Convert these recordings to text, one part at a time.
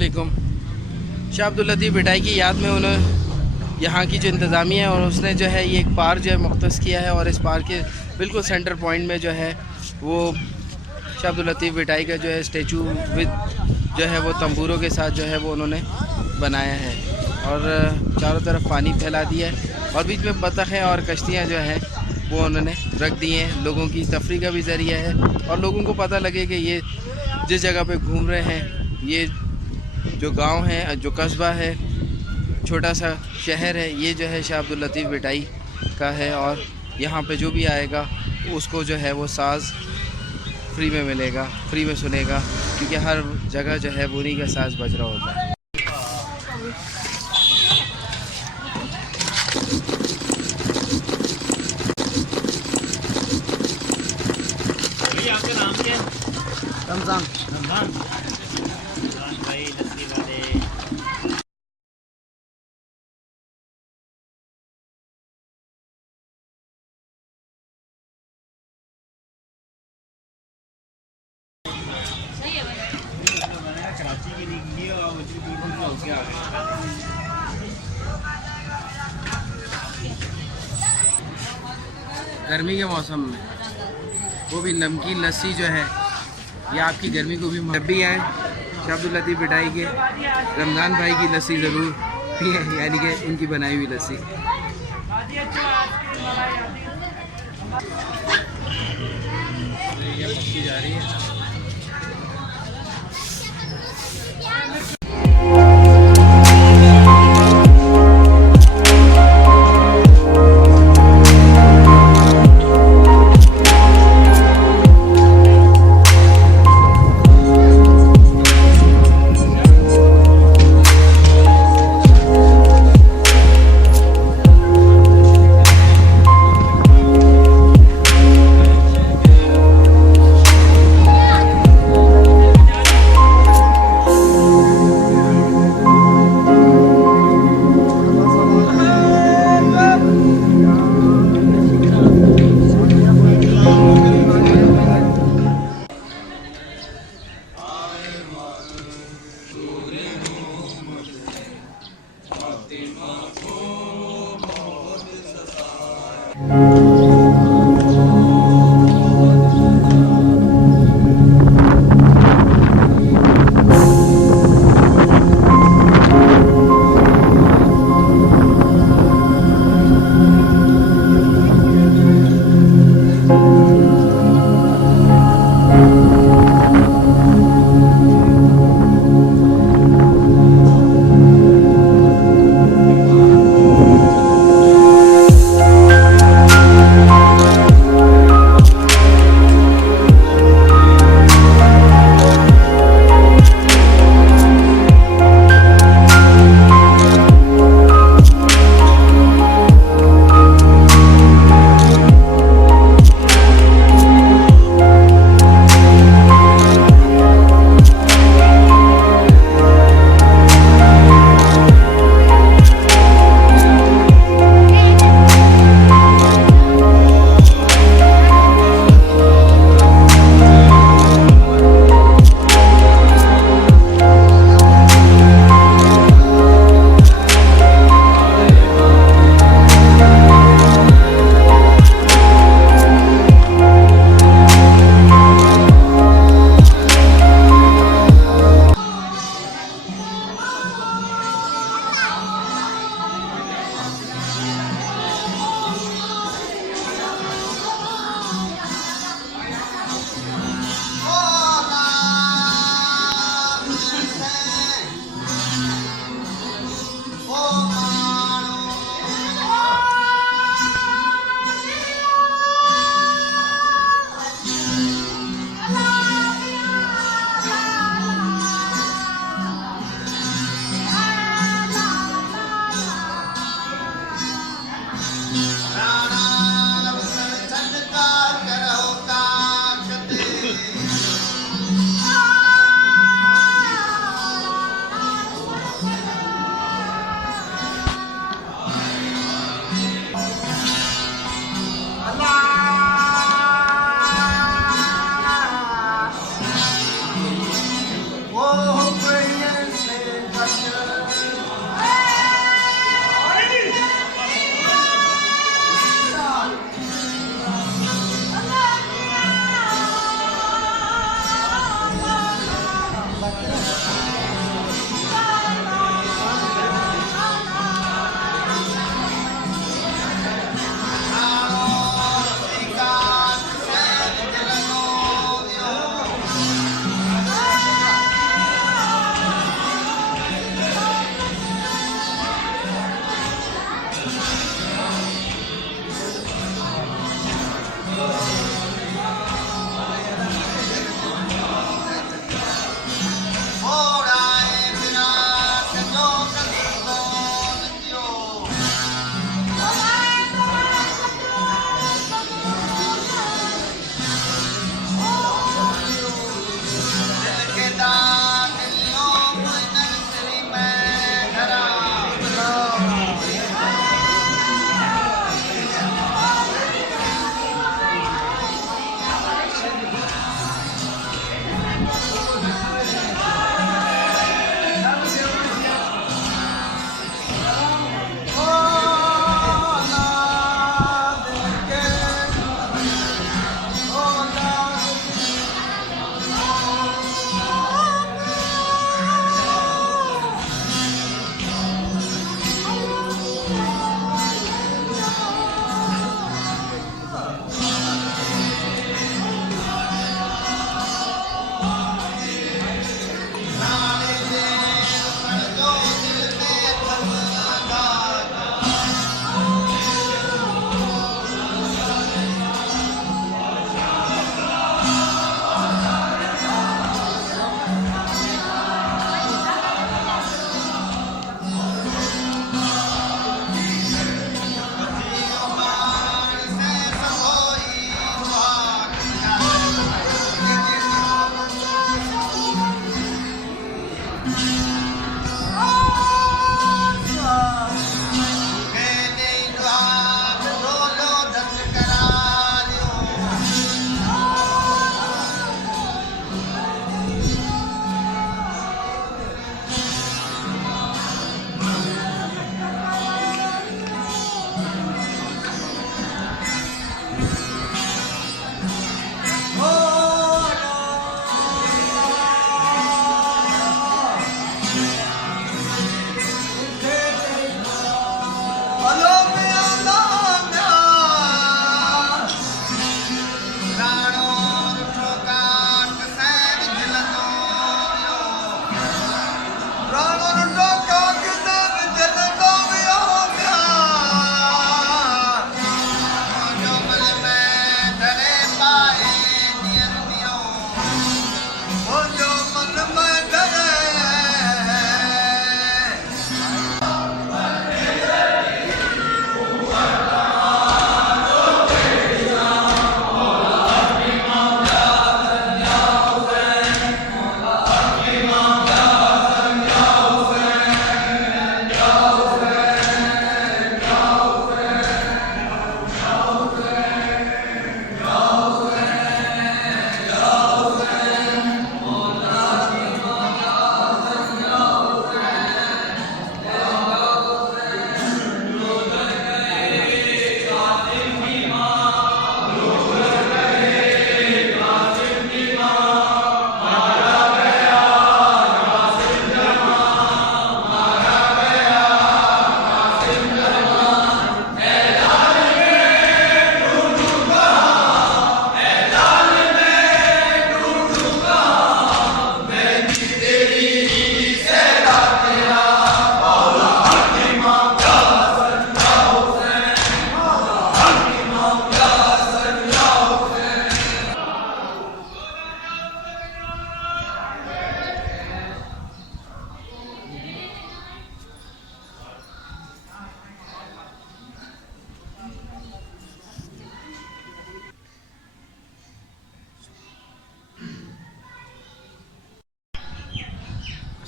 अस्सलामुअलैकुम। शाह अब्दुल लतीफ़ भिटाई की याद में उन्होंने यहाँ की जो इंतज़ामिया है और उसने जो है ये एक पार्क जो है मुख्तस किया है और इस पार्क के बिल्कुल सेंटर पॉइंट में जो है वो शाह अब्दुल लतीफ़ भिटाई का जो है स्टैचू विद जो है वो तंबूरों के साथ जो है वो उन्होंने बनाया है और चारों तरफ पानी फैला दिया है और बीच में बतखें और कश्तियाँ जो है वो उन्होंने रख दी हैं। लोगों की तफरीह का भी ज़रिया है और लोगों को पता लगे कि ये जिस जगह पे घूम रहे हैं, ये जो गांव है, जो कस्बा है, छोटा सा शहर है, ये जो है शाह अब्दुल लतीफ़ भिटाई का है और यहाँ पे जो भी आएगा उसको जो है वो साज़ फ्री में मिलेगा, फ्री में सुनेगा, क्योंकि हर जगह जो है उन्हीं का साज़ बज रहा होता है। आपका नाम क्या है? रमज़ान। रमज़ान भाई लस्सी वाले। कराची के लिए गर्मी के मौसम में वो भी नमकीन लस्सी जो है ये आपकी गर्मी को भी जब भी आए शाह अब्दुल लतीफ़ भिटाई के रमज़ान भाई की लस्सी ज़रूर पिए, यानी कि उनकी बनाई हुई लस्सी। ये मक्खी जा रही है।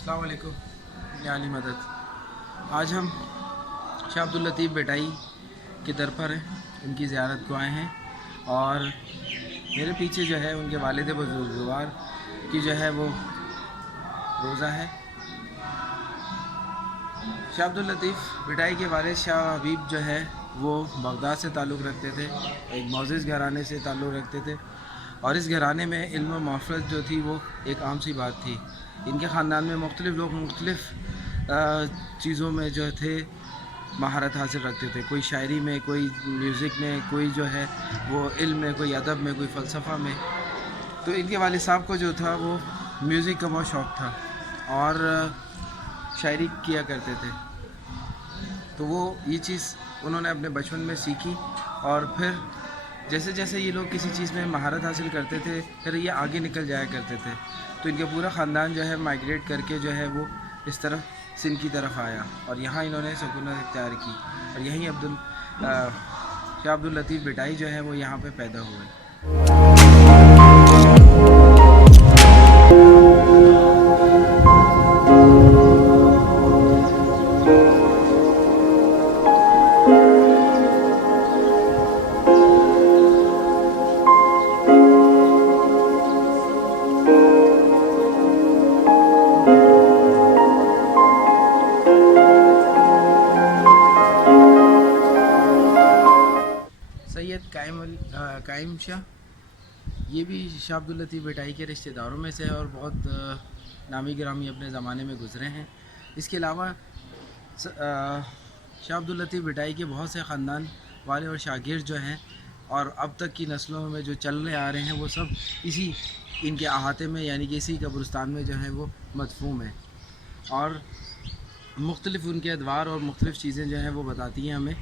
अस्सलाम वालेकुम, या अली मदद। आज हम शाह अब्दुल लतीफ़ बेटाई के दर पर हैं, उनकी ज़ियारत को आए हैं और मेरे पीछे जो है उनके वालिद बुजुर्गवार की जो है वो रोज़ा है। शाह अब्दुल लतीफ़ बेटाई के वालिद शाह हबीब जो है वो बगदाद से ताल्लुक़ रखते थे, एक मोअज़्ज़िज़ घराने से ताल्लुक़ रखते थे और इस घराने में इल्म और माफ़रत जो थी वो एक आम सी बात थी। इनके ख़ानदान में मुख्तलिफ़ लोग मुख्तलिफ़ चीज़ों में जो थे महारत हासिल रखते थे, कोई शायरी में, कोई म्यूज़िक में, कोई जो है वो इल्म में, कोई अदब में, कोई फ़लसफ़ा में। तो इनके वालिद साहब को जो था वो म्यूज़िक का बहुत शौक़ था और शायरी किया करते थे। तो वो ये चीज़ उन्होंने अपने बचपन में सीखी और फिर जैसे जैसे ये लोग किसी चीज़ में महारत हासिल करते थे फिर ये आगे निकल जाया करते थे। तो इनका पूरा ख़ानदान जो है माइग्रेट करके जो है वो इस तरफ सिंध की तरफ आया और यहाँ इन्होंने सुकूनत इख्तियार की और यहीं शाह अब्दुल लतीफ़ बेटाई जो है वो यहाँ पे पैदा हुए। सैयद कायम शाह, ये भी शाह अब्दुल लतीफ़ बेटाई के रिश्तेदारों में से है और बहुत नामी गिरामी अपने ज़माने में गुज़रे हैं। इसके अलावा शाह अब्दुल लतीफ़ बेटाई के बहुत से ख़ानदान वाले और शागिर्द जो हैं और अब तक की नस्लों में जो चलने आ रहे हैं वो सब इसी इनके अहाते में यानी कि इसी कब्रिस्तान में जो है वो मदफून है और मुख्तलिफ़ उनके अदवार और मुख्तलिफ़ चीज़ें जो हैं वो बताती हैं हमें।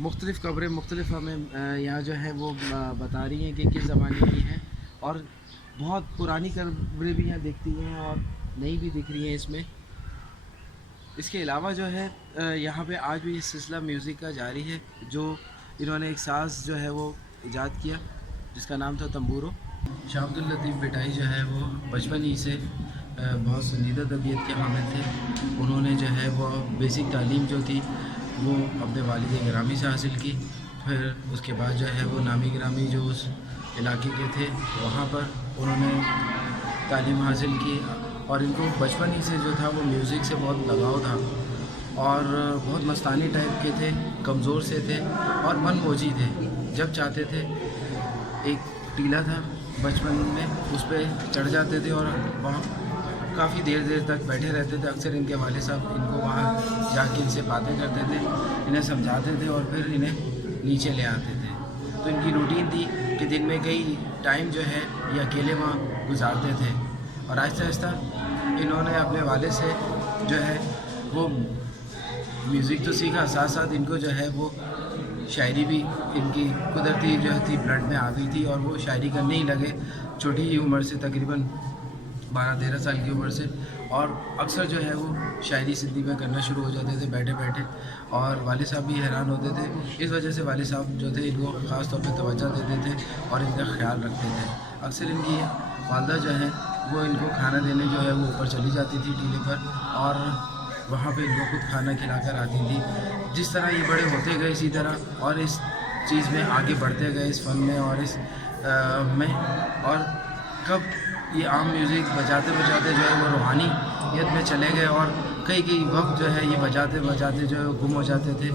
मुख्तलिफ़ कब्रें मुख्तलिफ़ हमें यहाँ जो है वो बता रही हैं कि किस ज़माने की हैं और बहुत पुरानी कब्रें भी यहाँ दिखती हैं और नई भी दिख रही हैं इसमें। इसके अलावा जो है यहाँ पे आज भी ये सिलसिला म्यूज़िक का जारी है। जो इन्होंने एक साज़ जो है वो ईजाद किया जिसका नाम था तंबूरो। शाह अब्दुल लतीफ़ बेटाई जो है वो बचपन ही से बहुत संजीदा तबीयत के हामिल थे। उन्होंने जो है वो बेसिक तालीम जो थी वो अपने वालिद गिरामी से हासिल की, फिर उसके बाद जो है वो नामी गिरामी जो उस इलाके के थे वहाँ पर उन्होंने तालीम हासिल की और इनको बचपन ही से जो था वो म्यूज़िक से बहुत लगाव था और बहुत मस्तानी टाइप के थे, कमज़ोर से थे और मनमोजी थे। जब चाहते थे एक टीला था बचपन में उस पर चढ़ जाते थे और वहाँ काफ़ी देर तक बैठे रहते थे। अक्सर इनके वाले साहब इनको वहाँ जाके इनसे बातें करते थे, इन्हें समझाते थे और फिर इन्हें नीचे ले आते थे। तो इनकी रूटीन थी कि दिन में कई टाइम जो है ये अकेले वहाँ गुजारते थे और आहिस्ता आहिस्ता इन्होंने अपने वाले से जो है वो म्यूज़िक तो सीखा, साथ साथ इनको जो है वो शायरी भी इनकी कुदरती जो थी ब्लड में आ गई थी और वो शायरी करने ही लगे छोटी ही उम्र से, तकरीबन 12-13 साल की उम्र से। और अक्सर जो है वो शायरी सिंधी में करना शुरू हो जाते थे बैठे बैठे और वालिद साहब भी हैरान होते थे। इस वजह से वालिद साहब जो थे इनको ख़ास तौर पे तवज्जो देते थे और इनका ख्याल रखते थे। अक्सर इनकी वालदा जो है वो इनको खाना देने जो है वो ऊपर चली जाती थी टीले पर और वहाँ पे इनको खुद खाना खिलाकर आती थी। जिस तरह ये बड़े होते गए इसी तरह और इस चीज़ में आगे बढ़ते गए, इस फ़न में और इस में, और कब ये आम म्यूज़िक बजाते बजाते जो है वो रूहानियत में चले गए और कई वक्त जो है ये बजाते बजाते जो है गुम हो जाते थे,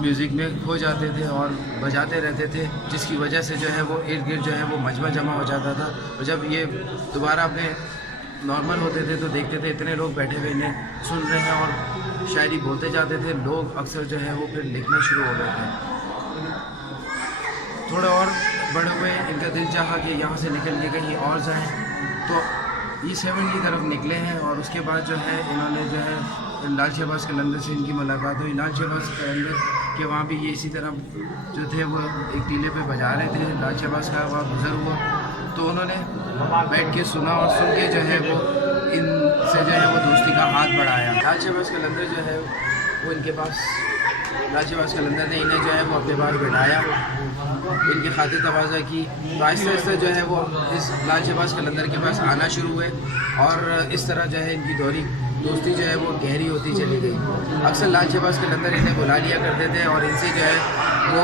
म्यूज़िक में खो जाते थे और बजाते रहते थे, जिसकी वजह से जो है वो इर्द गिर्द जो है वो मजमा जमा हो जाता था। और जब ये दोबारा अपने नॉर्मल होते थे तो देखते थे इतने लोग बैठे हुए इन्हें सुन रहे हैं और शायरी बोलते जाते थे। लोग अक्सर जो है वो फिर लिखना शुरू हो गए थे। थोड़ा और बड़े हुए, इनका दिल चाहा कि यहाँ से निकल के कहीं और जाएं, तो ये 7 की तरफ निकले हैं और उसके बाद जो है इन्होंने जो है लाल शहबाज कलंदर से इनकी मुलाकात हुई। लाल शहबाज कलंदर के वहाँ भी ये इसी तरह जो थे वो एक टीले पे बजा रहे थे, लाल शहबाज का वहाँ गुज़र हुआ तो उन्होंने बैठ के सुना और सुन के जो है वो इनसे जो है वो दोस्ती का हाथ बढ़ाया। लाल शहबाज कलंदर जो है वो इनके पास लाल शहबाज कलंदर ने इन्हें जो है वो अपने पास बैठाया, इनकी खातिर तवाज़ा की। तो आहिस्ता आहिस्ता जो है वो इस लाल शहबाज कलंदर के पास आना शुरू हुए और इस तरह जो है इनकी दोस्ती जो है वो गहरी होती चली गई। अक्सर लाल शहबाज कलंदर इन्हें बुला लिया करते थे और इनसे जो है वो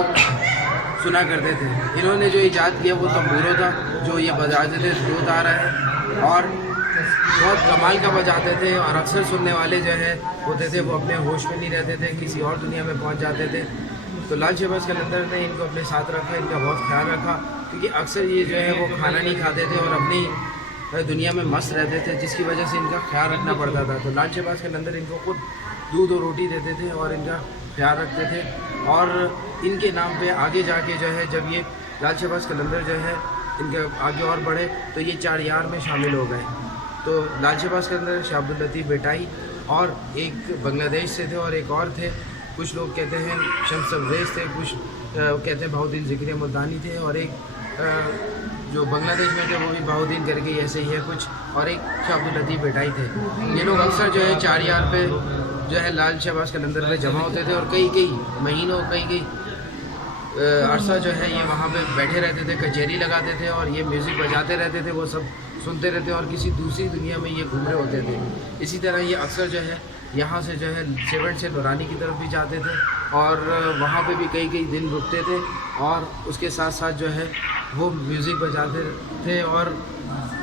सुना करते थे। इन्होंने जो ईजाद किया वो तंबूरों था, जो ये बजाते थे दो तारा है और बहुत कमाल का बजाते थे। और अक्सर सुनने वाले जो है होते थे वो अपने होश में नहीं रहते थे, किसी और दुनिया में पहुंच जाते थे। तो लाल शहबाज कलंदर ने इनको अपने साथ रखा, इनका बहुत ख्याल रखा, क्योंकि अक्सर ये जो है वो खाना नहीं खाते थे और अपनी दुनिया में मस्त रहते थे, जिसकी वजह से इनका ख्याल रखना पड़ता था। तो लाल शहबाज कलंदर इनको खुद दूध और रोटी देते थे और इनका ख्याल रखते थे। और इनके नाम पे आगे जाके जो है जब ये लाल शहबाज कलंदर जो है इनके आगे और बढ़े तो ये 4 यार में शामिल हो गए। तो लाल शहबाज कलंदर, शाह अब्दुल लतीफ़ बिटाई और एक बांग्लादेश से थे और एक और थे, कुछ लोग कहते हैं शम्स अब्रेज़ थे, कुछ कहते हैं बहाउद्दीन ज़िक्री मुल्तानी थे और एक जो बांग्लादेश में थे वो भी बहाउद्दीन करके ऐसे ही है कुछ, और एक शाह अब्दुल लतीफ़ बिटाई थे। ये लोग अक्सर जो है 4 यार पे जो है लाल शहबाज कलंदर पे जमा होते थे और कई महीनों कई अरसा जो है ये वहाँ पे बैठे रहते थे, कचहरी लगाते थे और ये म्यूज़िक बजाते रहते थे, वो सब सुनते रहते और किसी दूसरी दुनिया में ये घूम रहे होते थे। इसी तरह ये अक्सर जो है यहाँ से जो है 7 से नूरानी की तरफ भी जाते थे और वहाँ पे भी कई दिन रुकते थे और उसके साथ साथ जो है वो म्यूज़िक बजाते थे और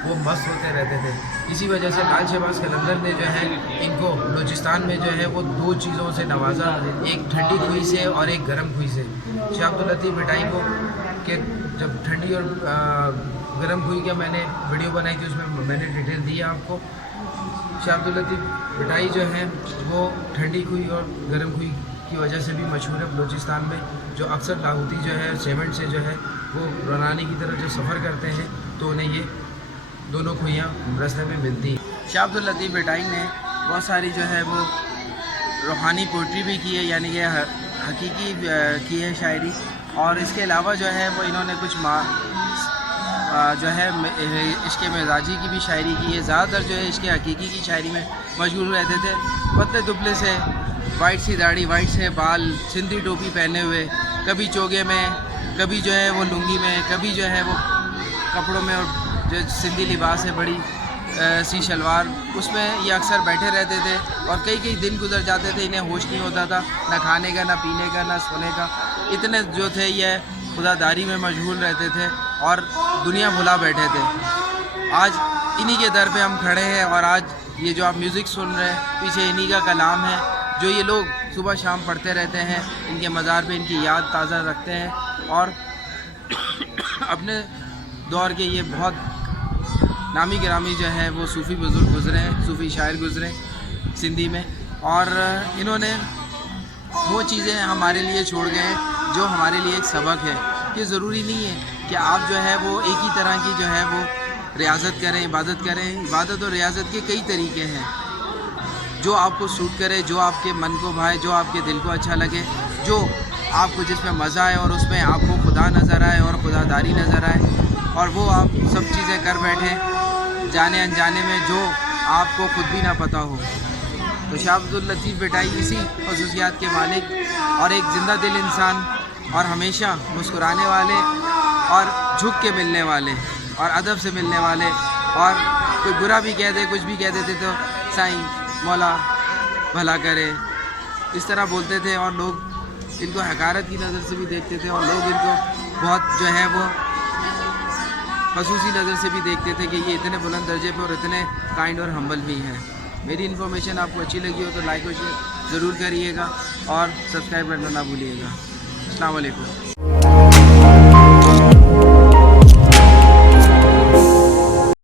वो मस्त होते रहते थे। इसी वजह से लाल शहबाज कलंदर ने जो है इनको बलूचिस्तान में जो है वो 2 चीज़ों से नवाजा, एक ठंडी खुई से और एक गर्म खुई से। शाह अब्दुल लतीफ़ बिटाई को कि जब ठंडी और गर्म खुई का मैंने वीडियो बनाई थी उसमें मैंने डिटेल दी आपको। शाह अब्दुल लतीफ़ बिटाई जो है वो ठंडी खुई और गर्म खुई की वजह से भी मशहूर है बलूचिस्तान में, जो अक्सर लाहौती जो है सेवेंट से जो है वो रनानी की तरफ जो सफ़र करते हैं तो उन्हें ये दोनों खुइयाँ रास्ते में मिलती हैं। शाह अब्दुल लतीफ़ बिटाई ने बहुत सारी जो है वो रूहानी पोइट्री भी की है, यानी कि हकीकी की है शायरी, और इसके अलावा जो है वो इन्होंने कुछ जो है इश्क़ मिजाजी की भी शायरी की है। ज़्यादातर जो है इश्क़ हकीकी की शायरी में मशगूल रहते थे। पतले दुबले से, वाइट सी दाढ़ी, वाइट से बाल, सिंधी टोपी पहने हुए, कभी चोगे में, कभी जो है वो लुंगी में, कभी जो है वो कपड़ों में, और जो सिंधी लिबास है बड़ी सी शलवार, उसमें ये अक्सर बैठे रहते थे और कई दिन गुजर जाते थे, इन्हें होश नहीं होता था, ना खाने का, ना पीने का, ना सोने का। इतने जो थे ये खुदादारी में मशगूल रहते थे और दुनिया भुला बैठे थे। आज इन्हीं के दर पे हम खड़े हैं और आज ये जो आप म्यूज़िक सुन रहे हैं पीछे इन्हीं का कलाम है, जो ये लोग सुबह शाम पढ़ते रहते हैं, इनके मज़ार पे इनकी याद ताज़ा रखते हैं। और अपने दौर के ये बहुत नामी गिरामी जो है वो सूफ़ी बुज़ुर्ग गुज़रे हैं, सूफ़ी शायर गुज़रे सिंधी में, और इन्होंने वो चीज़ें हमारे लिए छोड़ गए हैं जो हमारे लिए एक सबक है कि ज़रूरी नहीं है कि आप जो है वो एक ही तरह की जो है वो रियाज़त करें, इबादत करें। इबादत और रियाज़त के कई तरीके हैं, जो आपको सूट करे, जो आपके मन को भाए, जो आपके दिल को अच्छा लगे, जो आपको जिसमें मज़ा आए और उसमें आपको खुदा नज़र आए और खुदादारी नज़र आए, और वो आप सब चीज़ें कर बैठे जाने अनजाने में जो आपको खुद भी ना पता हो। तो शाह अब्दुल लतीफ़ बिटाई इसी खसूसियात के मालिक और एक ज़िंदा दिल इंसान और हमेशा मुस्कुराने वाले और झुक के मिलने वाले और अदब से मिलने वाले, और कोई बुरा भी कह दे, कुछ भी कह देते तो साईं मौला भला करे, इस तरह बोलते थे। और लोग इनको हकारत की नज़र से भी देखते थे और लोग इनको बहुत जो है वो खसूसी नज़र से भी देखते थे कि ये इतने बुलंद दर्जे पे और इतने काइंड और हम्बल भी हैं। मेरी इन्फॉर्मेशन आपको अच्छी लगी हो तो लाइक और शेयर ज़रूर करिएगा और सब्सक्राइब करना ना भूलिएगा। अस्सलाम वालेकुम।